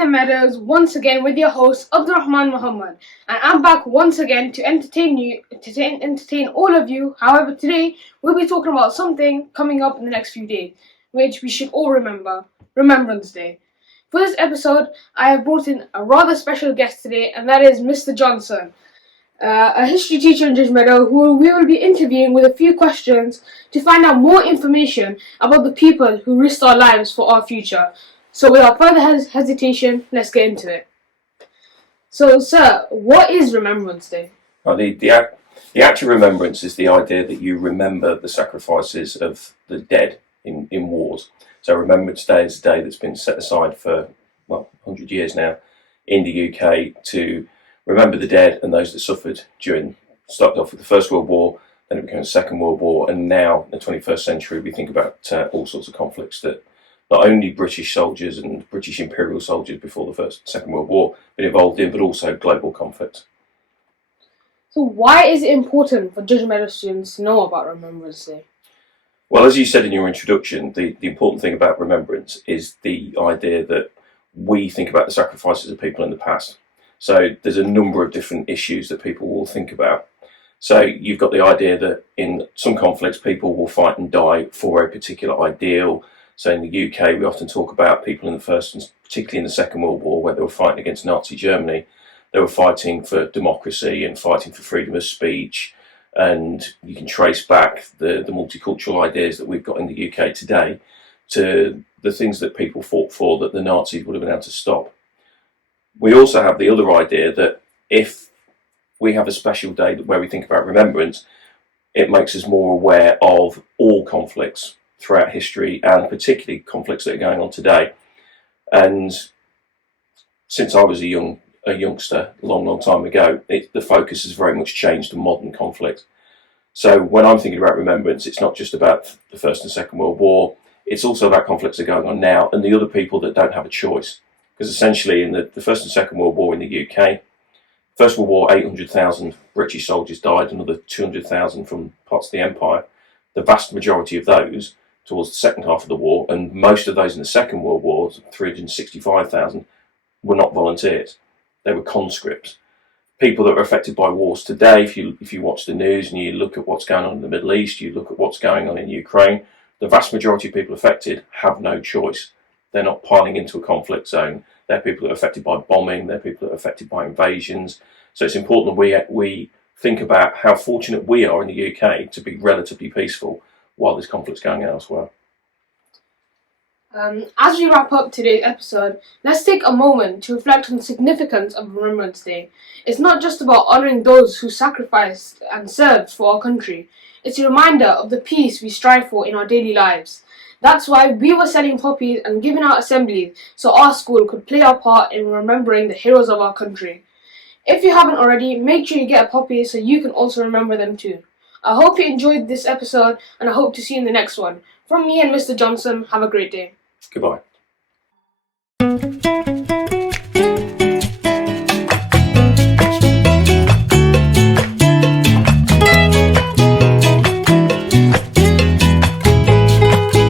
the Meadows once again with your host Rahman, and I'm back once again to entertain all of you. However, today we'll be talking about something coming up in the next few days, which we should all remember: Remembrance Day. For this episode, I have brought in a rather special guest today, and that is Mr. Johnson, a history teacher in Judgemeadow, who we will be interviewing with a few questions to find out more information about the people who risked our lives for our future. So without further hesitation, let's get into it. So, sir, what is Remembrance Day? Well, the act of remembrance is the idea that you remember the sacrifices of the dead in wars. So Remembrance Day is a day that's been set aside for, 100 years now in the UK to remember the dead and those that suffered started off with the First World War, then it became the Second World War, and now in the 21st century we think about all sorts of conflicts that not only British soldiers and British Imperial soldiers before the Second World War been involved in, but also global conflict. So why is it important for Judgemeadow students to know about Remembrance Day? Well, as you said in your introduction, the important thing about remembrance is the idea that we think about the sacrifices of people in the past. So there's a number of different issues that people will think about. So you've got the idea that in some conflicts people will fight and die for a particular ideal. So in the UK we often talk about people in the First and particularly in the Second World War, where they were fighting against Nazi Germany. They were fighting for democracy and fighting for freedom of speech, and you can trace back the multicultural ideas that we've got in the UK today to the things that people fought for that the Nazis would have been able to stop. We also have the other idea that if we have a special day where we think about remembrance, it makes us more aware of all conflicts throughout history, and particularly conflicts that are going on today. And since I was a youngster a long time ago, the focus has very much changed to modern conflict. So when I'm thinking about remembrance, it's not just about the First and Second World War, it's also about conflicts that are going on now and the other people that don't have a choice. Because essentially in the First and Second World War in the UK, First World War, 800,000 British soldiers died, another 200,000 from parts of the Empire. The vast majority of those towards the second half of the war, and most of those in the Second World War, 365,000, were not volunteers. They were conscripts. People that are affected by wars today, if you watch the news and you look at what's going on in the Middle East, you look at what's going on in Ukraine, the vast majority of people affected have no choice. They're not piling into a conflict zone. They're people that are affected by bombing. They're people that are affected by invasions. So it's important that we think about how fortunate we are in the UK to be relatively peaceful while this conflict's going on elsewhere. As we wrap up today's episode, let's take a moment to reflect on the significance of Remembrance Day. It's not just about honouring those who sacrificed and served for our country. It's a reminder of the peace we strive for in our daily lives. That's why we were selling poppies and giving out assemblies so our school could play our part in remembering the heroes of our country. If you haven't already, make sure you get a poppy so you can also remember them too. I hope you enjoyed this episode, and I hope to see you in the next one. From me and Mr. Johnson, have a great day. Goodbye.